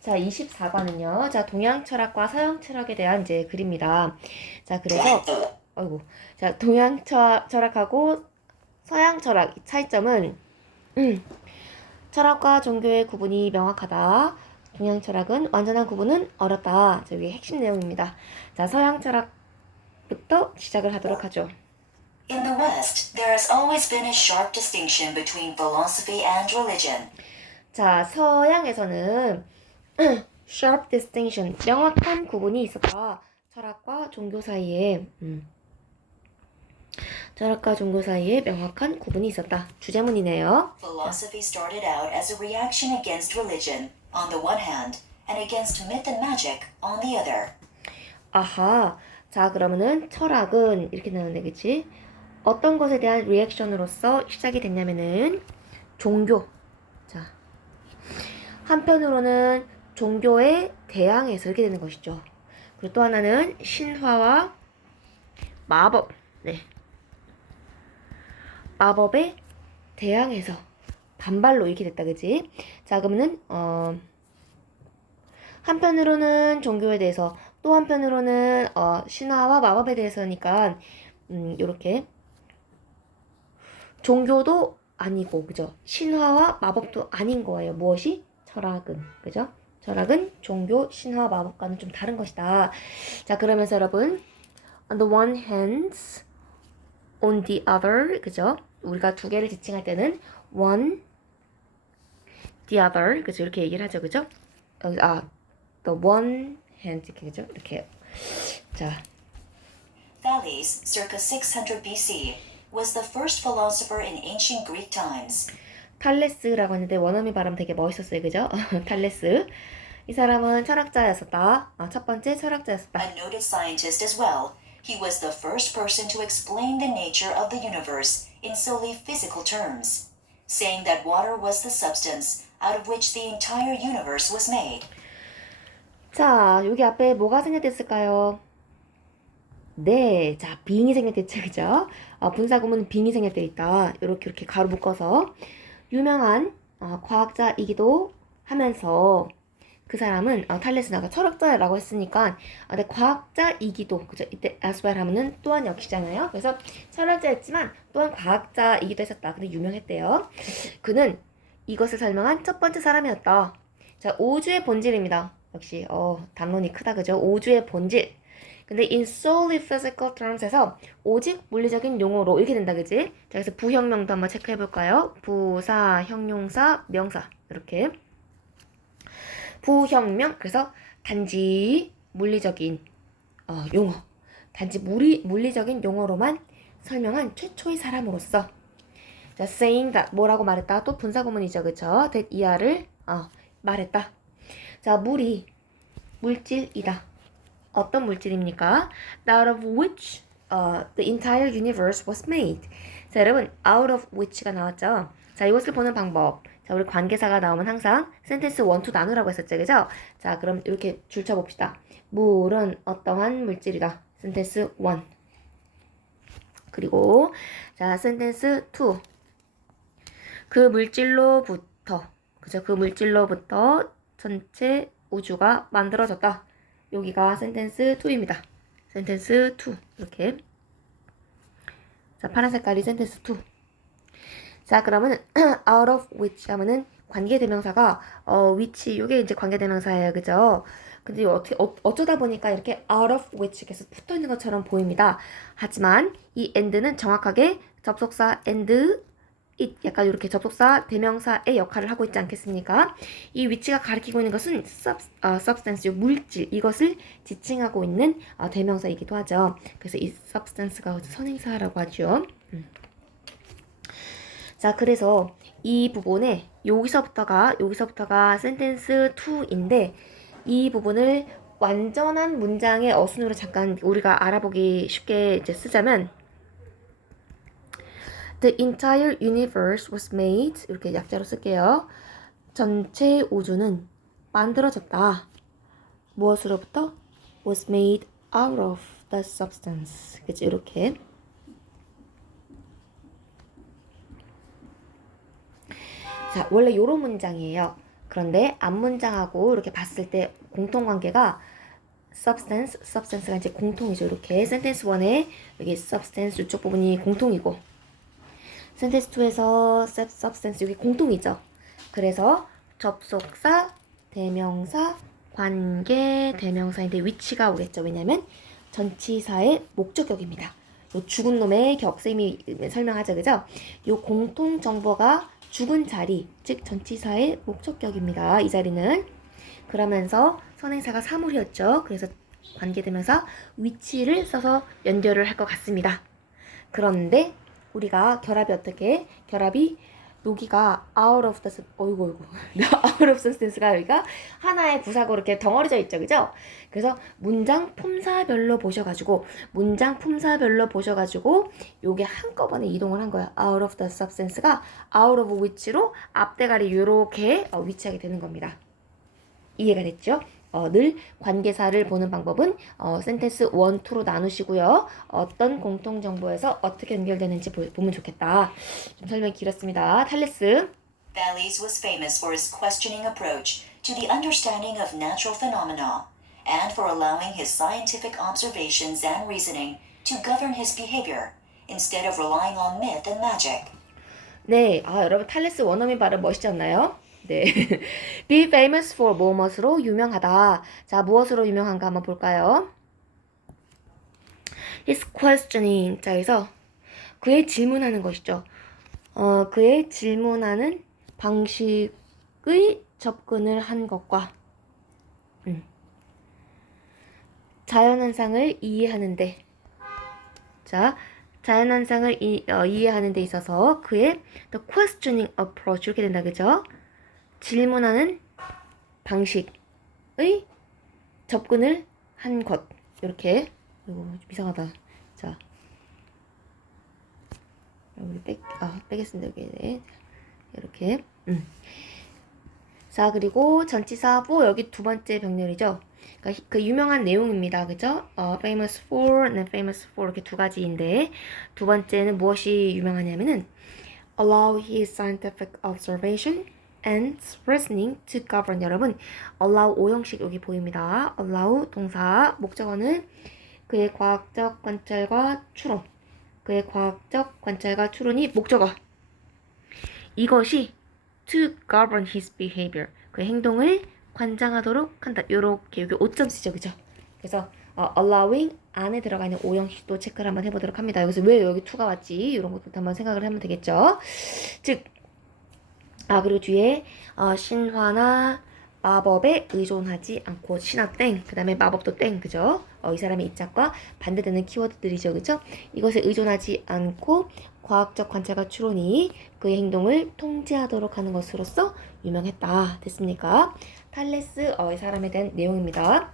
자, 24번은요. 자, 동양 철학과 서양 철학에 대한 이제 글입니다. 자, 그래서 아이고. 자, 동양 철학하고 서양 철학 차이점은 철학과 종교의 구분이 명확하다. 동양 철학은 완전한 구분은 어렵다. 자, 이게 핵심 내용입니다. 자, 서양 철학부터 시작을 하도록 하죠. In the West, there has always been a sharp distinction between philosophy and religion. 자, 서양에서는 sharp distinction, 명확한 구분이 있었다. 철학과 종교 사이에 철학과 종교 사이에 명확한 구분이 있었다. 주제문이네요. Philosophy started out as a reaction against religion, on the one hand, and against myth and magic, on the other. 아하. 자, 그러면은 철학은 이렇게 나오네, 그치? 어떤 것에 대한 리액션으로서 시작이 됐냐면은 종교. 자, 한편으로는 종교에 대항해서 이렇게 되는 것이죠. 그리고 또 하나는 신화와 마법. 네. 마법에 대항해서 반발로 이렇게 됐다, 그지? 자, 그러면은 한편으로는 종교에 대해서, 또 한편으로는 신화와 마법에 대해서니까 요렇게 종교도 아니고, 그죠? 신화와 마법도 아닌 거예요. 무엇이? 철학은, 그죠? 철학은 종교, 신화, 마법과는 좀 다른 것이다. 자, 그러면서 여러분, on the one hand, on the other, 그죠? 우리가 두 개를 지칭할 때는 one, the other, 그죠? 이렇게 얘기를 하죠, 그죠? the one hand, 이렇게, 그죠? 이렇게. 자, Thales, circa 600 BC, was the first philosopher in ancient Greek times. 탈레스라고 하는데 원어민 발음 되게 멋있었어요, 그죠? 탈레스. 이 사람은 철학자였었다. 첫 번째 철학자였었다. A noted scientist as well, he was the first person to explain the nature of the universe in solely physical terms, saying that water was the substance out of which the entire universe was made. 자, 여기 앞에 뭐가 생략됐을까요? 네, 자, 빙이 생략됐죠, 그죠? 분사구문 빙이 생략되어 있다. 이렇게 가로 묶어서 유명한 과학자이기도 하면서 그 사람은 탈레스나가 철학자라고 했으니까 네, 과학자이기도, 그죠? 이때 as well 하면은 또한 역시잖아요. 그래서 철학자였지만 또한 과학자이기도 했었다. 근데 유명했대요. 그는 이것을 설명한 첫 번째 사람이었다. 자, 오주의 본질입니다. 역시 담론이 크다, 그죠? 오주의 본질. 근데 in solely physical terms에서 오직 물리적인 용어로 이렇게 된다, 그지? 자, 그래서 부형명도 한번 체크해 볼까요? 부사, 형용사, 명사 이렇게. 부형명, 그래서 단지 물리적인 용어, 단지 물리적인 용어로만 설명한 최초의 사람으로서. 자, saying that 뭐라고 말했다? 또 분사구문이죠, 그쵸? that 이하를 말했다. 자, 물이 물질이다. 어떤 물질입니까? Out of which the entire universe was made. 자, 여러분, out of which가 나왔죠? 자, 이것을 보는 방법. 자, 우리 관계사가 나오면 항상 센텐스 1, 2 나누라고 했었죠, 그죠? 자, 그럼 이렇게 줄쳐 봅시다. 물은 어떠한 물질이다. 센텐스 1. 그리고 자, 센텐스 2. 그 물질로부터, 그죠? 그 물질로부터 전체 우주가 만들어졌다. 여기가 센텐스 2입니다. 센텐스 2. 이렇게. 자, 파란 색깔이 센텐스 2. 자, 그러면 out of which 하면은 관계대명사가 which 요게 이제 관계대명사예요. 그죠? 근데 어쩌다 보니까 이렇게 out of which 계속 붙어 있는 것처럼 보입니다. 하지만 이 and는 정확하게 접속사 and it, 약간 이렇게 접속사 대명사의 역할을 하고 있지 않겠습니까? 이 위치가 가리키고 있는 것은 substance, 물질, 이것을 지칭하고 있는 대명사이기도 하죠. 그래서 이 substance가 선행사라고 하죠. 자, 그래서 이 부분에 여기서부터가 센텐스 2인데 이 부분을 완전한 문장의 어순으로 잠깐 우리가 알아보기 쉽게 이제 쓰자면 The entire universe was made. 이렇게 약자로 쓸게요. 전체 우주는 만들어졌다. 무엇으로부터? Was made out of the substance. 그치? 이렇게. 자, 원래 요런 문장이에요. 그런데 앞문장하고 이렇게 봤을 때 공통관계가 substance가 이제 공통이죠. 이렇게 sentence 1에 여기 substance 이쪽 부분이 공통이고 sentence 2에서 substance 여기 공통이죠. 그래서 접속사, 대명사, 관계, 대명사인데 위치가 오겠죠. 왜냐면 전치사의 목적격입니다. 요 죽은 놈의 격쌤이 설명하죠. 그죠? 요 공통 정보가 죽은 자리, 즉 전치사의 목적격입니다. 이 자리는. 그러면서 선행사가 사물이었죠. 그래서 관계대명사 위치를 써서 연결을 할 것 같습니다. 그런데 우리가 결합이 여기가 out of the out of sentence가 여기가 하나의 부사고 이렇게 덩어리져 있죠. 그죠? 그래서 문장 품사별로 보셔가지고 요게 한꺼번에 이동을 한 거야. out of the substance가 out of which로 앞대가리 요렇게 위치하게 되는 겁니다. 이해가 됐죠? 늘 관계사를 보는 방법은 센텐스 1, 2로 나누시고요. 어떤 공통정보에서 어떻게 연결되는지 보면 좋겠다. 좀 설명이 길었습니다. 탈레스. Thales was famous for his questioning approach to the understanding of natural phenomena and for allowing his scientific observations and reasoning to govern his behavior instead of relying on myth and magic. 네, 여러분 탈레스 원어민 발음 멋있지 않나요? 네. Be famous for 무엇으로 유명하다. 자, 무엇으로 유명한가 한번 볼까요? His questioning. 자, 그래서 그의 질문하는 것이죠. 그의 질문하는 방식의 접근을 한 것과 자연현상을 이해하는데 자연현상을 이해하는 데 있어서 그의 the questioning approach 이렇게 된다. 그죠? 질문하는 방식의 접근을 한 것. 이렇게. 이거 좀 이상하다. 자. 우리 빼겠습니다. 여기. 네. 이렇게. 자, 그리고 전치사 for 여기 두 번째 병렬이죠. 그러니까 그 유명한 내용입니다. 그죠? famous for and famous for 이렇게 두 가지인데 두 번째는 무엇이 유명하냐면은 allow his scientific observation and reasoning to govern. 여러분 allow 5형식 여기 보입니다. allow 동사 목적어는 그의 과학적 관찰과 추론. 그의 과학적 관찰과 추론이 목적어. 이것이 to govern his behavior. 그의 행동을 관장하도록 한다. 요렇게 여기 5점 쓰죠. 그죠? 그래서 allowing 안에 들어가 있는 5형식도 체크를 한번 해보도록 합니다. 여기서 왜 여기 2가 왔지? 이런 것부터 한번 생각을 하면 되겠죠. 즉 그리고 뒤에 신화나 마법에 의존하지 않고 신화 땡, 그 다음에 마법도 땡, 그죠? 이 사람의 입장과 반대되는 키워드들이죠, 그죠? 이것에 의존하지 않고 과학적 관찰과 추론이 그의 행동을 통제하도록 하는 것으로서 유명했다. 됐습니까? 탈레스 이 사람에 대한 내용입니다.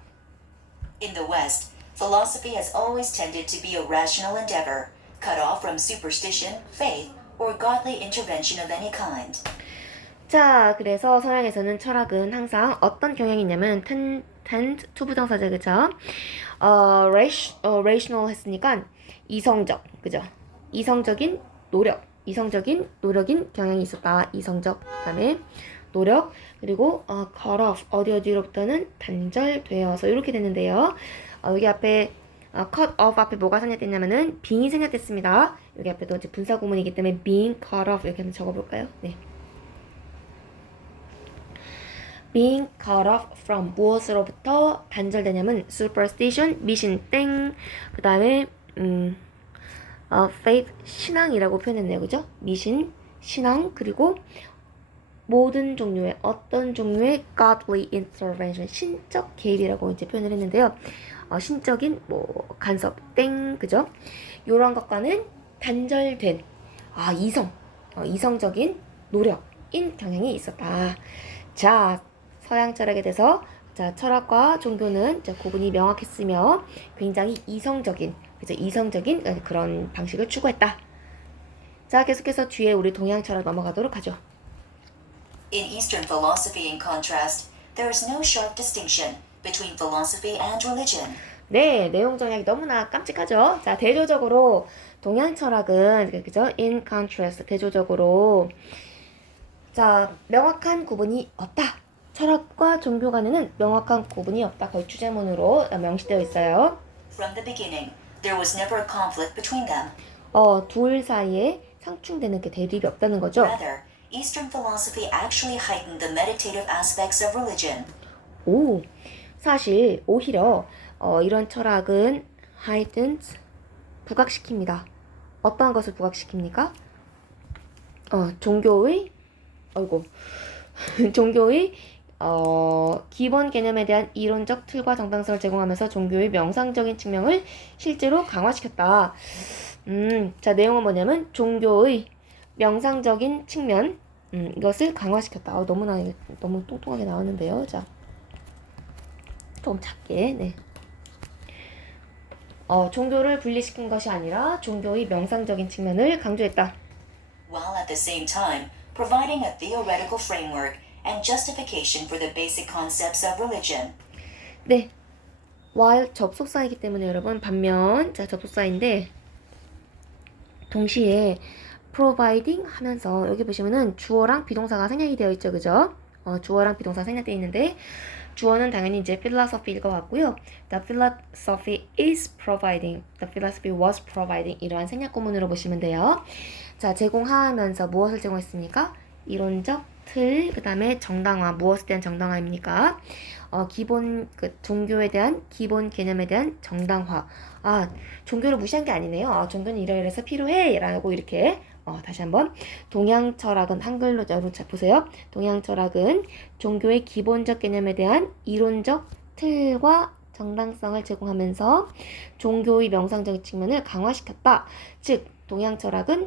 In the West, philosophy has always tended to be a rational endeavor, cut off from superstition, faith, or godly intervention of any kind. 자, 그래서 서양에서는 철학은 항상 어떤 경향이 있냐면 tend to 부정사죠, 그죠? rational 했으니까 이성적, 그죠? 이성적인 노력인 경향이 있었다. 이성적, 그다음에 노력, 그리고 cut off 어디로부터는 단절되어서 이렇게 되는데요. 여기 앞에 cut off 앞에 뭐가 생략됐냐면은 being이 생략됐습니다. 여기 앞에도 이제 분사 구문이기 때문에 being cut off 이렇게 한번 적어볼까요? 네. being cut off from 무엇으로부터 단절되냐면 superstition, 미신 땡, 그 다음에 faith, 신앙이라고 표현했네요. 그죠? 미신, 신앙, 그리고 모든 종류의 어떤 종류의 godly intervention, 신적 개입이라고 이제 표현을 했는데요. 신적인 간섭 땡, 그죠? 요런 것과는 단절된 이성적인 노력인 경향이 있었다. 자, 서양 철학에 대해서 철학과 종교는 구분이 명확했으며 굉장히 이성적인 그런 방식을 추구했다. 자, 계속해서 뒤에 우리 동양 철학 넘어가도록 하죠. In Eastern philosophy, in contrast, there is no sharp distinction between philosophy and religion. 네, 내용 정약이 너무나 깜찍하죠. 자, 대조적으로 동양 철학은 그죠? In contrast, 대조적으로 자, 명확한 구분이 없다. 철학과 종교 간에는 명확한 구분이 없다. 거의 주제문으로 명시되어 있어요. From the beginning, there was never a conflict between them. 둘 사이에 상충되는 게 대립이 없다는 거죠. Rather, Eastern philosophy actually heightened the meditative aspects of religion. 오, 사실 오히려 이런 철학은 heightens 부각시킵니다. 어떠한 것을 부각시킵니까? 종교의 종교의 기본 개념에 대한 이론적 틀과 정당성을 제공하면서 종교의 명상적인 측면을 실제로 강화시켰다. 자, 내용은 뭐냐면 종교의 명상적인 측면 이것을 강화시켰다. 너무 뚱뚱하게 나왔는데요. 자, 좀 작게. 네. 종교를 분리시킨 것이 아니라 종교의 명상적인 측면을 강조했다. While at the same time providing a theoretical framework and justification for the basic concepts of religion. 네. while 접속사이기 때문에 여러분 반면 자 접속사인데 동시에 providing 하면서 여기 보시면은 주어랑 비동사가 생략이 되어 있죠. 그죠? 주어랑 비동사가 생략되어 있는데 주어는 당연히 이제 philosophy일 것 같고요. The philosophy is providing. The philosophy was providing. 이러한 생략 구문으로 보시면 돼요. 자, 제공하면서 무엇을 제공했습니까? 이론적 틀, 그 다음에 정당화. 무엇에 대한 정당화입니까? 기본, 종교에 대한 기본 개념에 대한 정당화. 종교를 무시한 게 아니네요. 종교는 이러이러해서 필요해. 라고 이렇게 다시 한번 동양 철학은 한글로 여러분 보세요. 동양 철학은 종교의 기본적 개념에 대한 이론적 틀과 정당성을 제공하면서 종교의 명상적인 측면을 강화시켰다. 즉 동양 철학은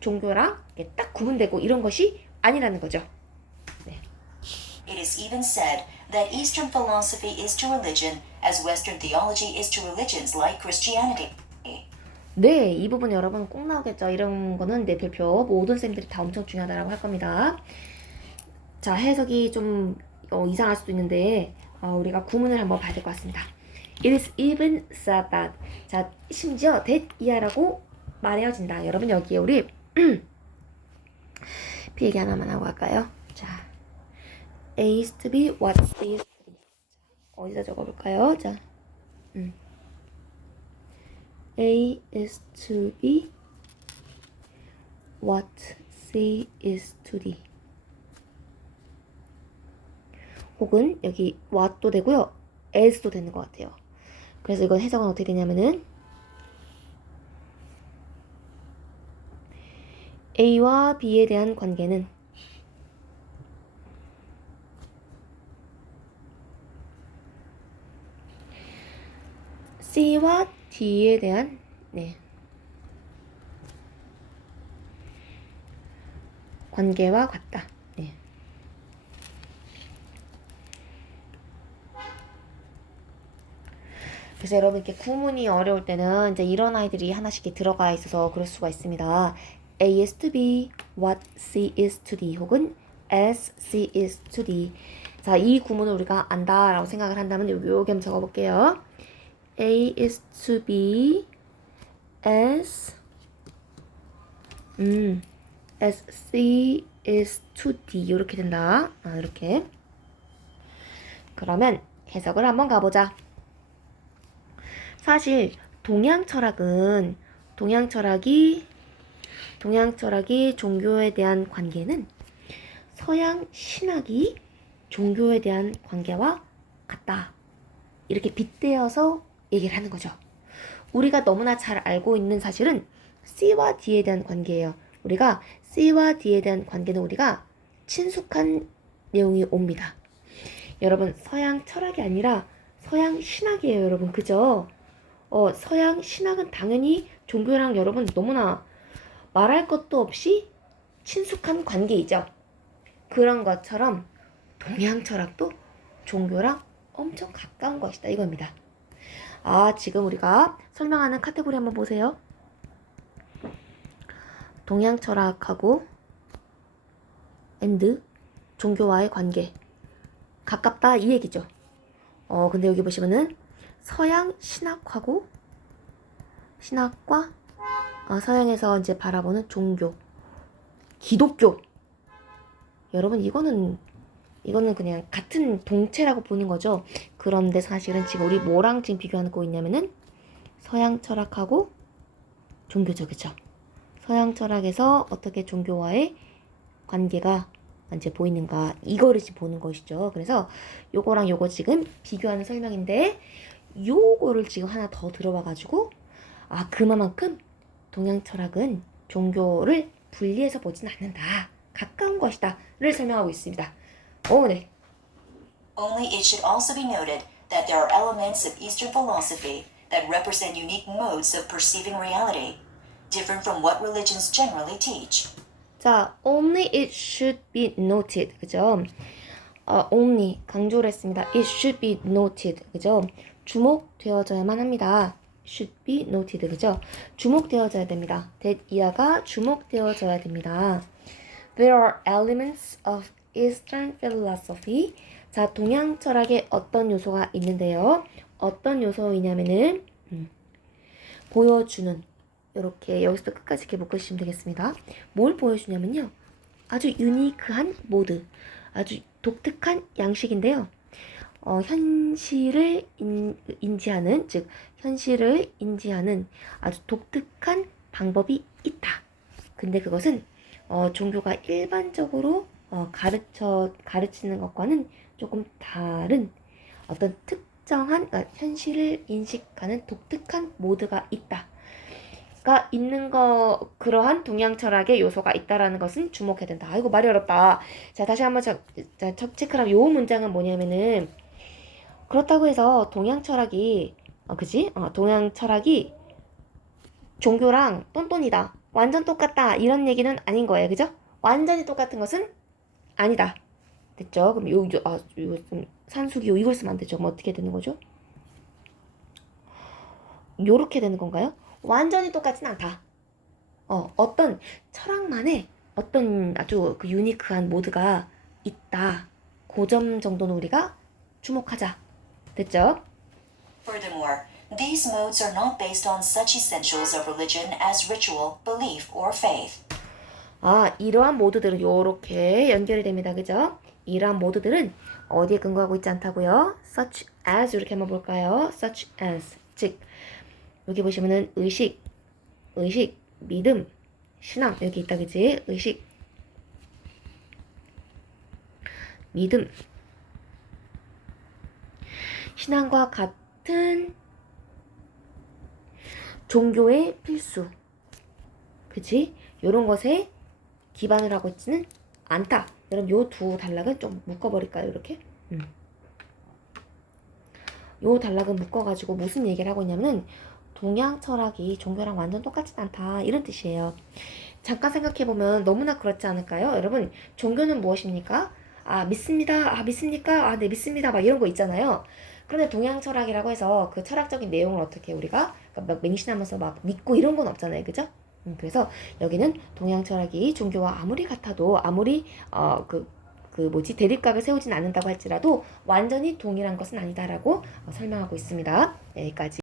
종교랑 딱 구분되고 이런 것이 아니라는 거죠. 네. It is even said that Eastern philosophy is to religion as Western theology is to religions like Christianity. 네, 이 부분 여러분 꼭 나오겠죠. 이런 거는 내 별표 모든 쌤들이 다 엄청 중요하다라고 할 겁니다. 자, 해석이 좀 이상할 수도 있는데 우리가 구문을 한번 봐야 될 것 같습니다. It is even said that. 자, 심지어 that 이하라고 말해어진다. 여러분 여기에 우리 필기 하나만 하고 갈까요? 자, A is to be, what is to be. 어디다 적어볼까요? 자, A is to be, what C is to be. 혹은 여기 what도 되고요, as도 되는 것 같아요. 그래서 이건 해석은 어떻게 되냐면은 A와 B에 대한 관계는 C와 D에 대한 관계와 같다. 네. 그래서 여러분 이렇게 구문이 어려울 때는 이제 이런 아이들이 하나씩 들어가 있어서 그럴 수가 있습니다. A is to B, what C is to D 혹은 as C is to D. 자, 이 구문을 우리가 안다라고 생각을 한다면 여기 한번 적어볼게요. A is to be as C is to D 이렇게 된다. 이렇게. 그러면 해석을 한번 가보자. 사실 동양 철학이 종교에 대한 관계는 서양 신학이 종교에 대한 관계와 같다. 이렇게 빗대어서 얘기를 하는 거죠. 우리가 너무나 잘 알고 있는 사실은 C와 D에 대한 관계예요. 우리가 C와 D에 대한 관계는 우리가 친숙한 내용이 옵니다. 여러분, 서양 철학이 아니라 서양 신학이에요, 여러분. 그죠? 서양 신학은 당연히 종교랑 여러분 너무나 말할 것도 없이 친숙한 관계이죠. 그런 것처럼 동양 철학도 종교랑 엄청 가까운 것이다 이겁니다. 지금 우리가 설명하는 카테고리 한번 보세요. 동양 철학하고 and 종교와의 관계 가깝다 이 얘기죠. 근데 여기 보시면은 서양 신학과 서양에서 이제 바라보는 종교 기독교. 여러분 이거는 이거는 그냥 같은 동체라고 보는 거죠. 그런데 사실은 지금 우리 뭐랑 지금 비교하고 있냐면은 서양 철학하고 종교죠, 그쵸? 서양 철학에서 어떻게 종교와의 관계가 이제 보이는가 이거를 지금 보는 것이죠. 그래서 요거랑 요거 지금 비교하는 설명인데 요거를 지금 하나 더 들어봐가지고 그만큼 동양 철학은 종교를 분리해서 보진 않는다. 가까운 것이다. 를 설명하고 있습니다. 네. Only it should also be noted that there are elements of Eastern philosophy that represent unique modes of perceiving reality, different from what religions generally teach. 자, only it should be noted. 그죠? only 강조를 했습니다. It should be noted. 그죠? 주목되어져야만 합니다. should be noted. 그죠? 주목되어져야 됩니다. that 이하가 주목되어져야 됩니다. There are elements of Eastern philosophy. 자, 동양 철학에 어떤 요소가 있는데요. 어떤 요소이냐면은 보여주는 이렇게 여기서 끝까지 이렇게 묶으시면 되겠습니다. 뭘 보여주냐면요. 아주 유니크한 모드, 아주 독특한 양식인데요. 현실을 인지하는, 즉 현실을 인지하는 아주 독특한 방법이 있다. 근데 그것은 종교가 일반적으로 가르치는 것과는 조금 다른 어떤 특정한 현실을 인식하는 독특한 모드가 있다. 가 있는 그러한 동양 철학의 요소가 있다라는 것은 주목해야 된다. 아이고 말이 어렵다. 자, 다시 한번 체크하면 요 문장은 뭐냐면은 그렇다고 해서 동양 철학이 동양 철학이 종교랑 똔똔이다. 완전 똑같다. 이런 얘기는 아닌 거예요. 그죠? 완전히 똑같은 것은 아니다. 됐죠? 그럼 이거 좀 산수기호 이걸 쓰면 안 되죠. 그럼 어떻게 되는 거죠? 요렇게 되는 건가요? 완전히 똑같진 않다. 어떤 철학만의 어떤 아주 그 유니크한 모드가 있다. 그 점 정도는 우리가 주목하자. 됐죠? Furthermore, these modes are not based on such essentials of religion as ritual, belief, or faith. 이러한 모드들은 요렇게 연결이 됩니다. 그죠? 이러한 모드들은 어디에 근거하고 있지 않다고요? Such as 이렇게 한번 볼까요? Such as 즉 여기 보시면은 의식, 믿음, 신앙 여기 있다 그지? 의식, 믿음, 신앙과 같은 종교의 필수, 그치? 요런 것에 기반을 하고 있지는 않다. 여러분 요 두 단락은 좀 묶어버릴까요? 이렇게? 요 단락은 묶어가지고 무슨 얘기를 하고 있냐면은 동양 철학이 종교랑 완전 똑같진 않다 이런 뜻이에요. 잠깐 생각해보면 너무나 그렇지 않을까요? 여러분 종교는 무엇입니까? 믿습니다. 믿습니까? 네 믿습니다. 막 이런 거 있잖아요. 그런데 동양 철학이라고 해서 그 철학적인 내용을 어떻게 우리가 막 맹신하면서 막 믿고 이런 건 없잖아요. 그죠? 그래서 여기는 동양 철학이 종교와 아무리 같아도 아무리 대립각을 세우진 않는다고 할지라도 완전히 동일한 것은 아니다라고 설명하고 있습니다. 여기까지.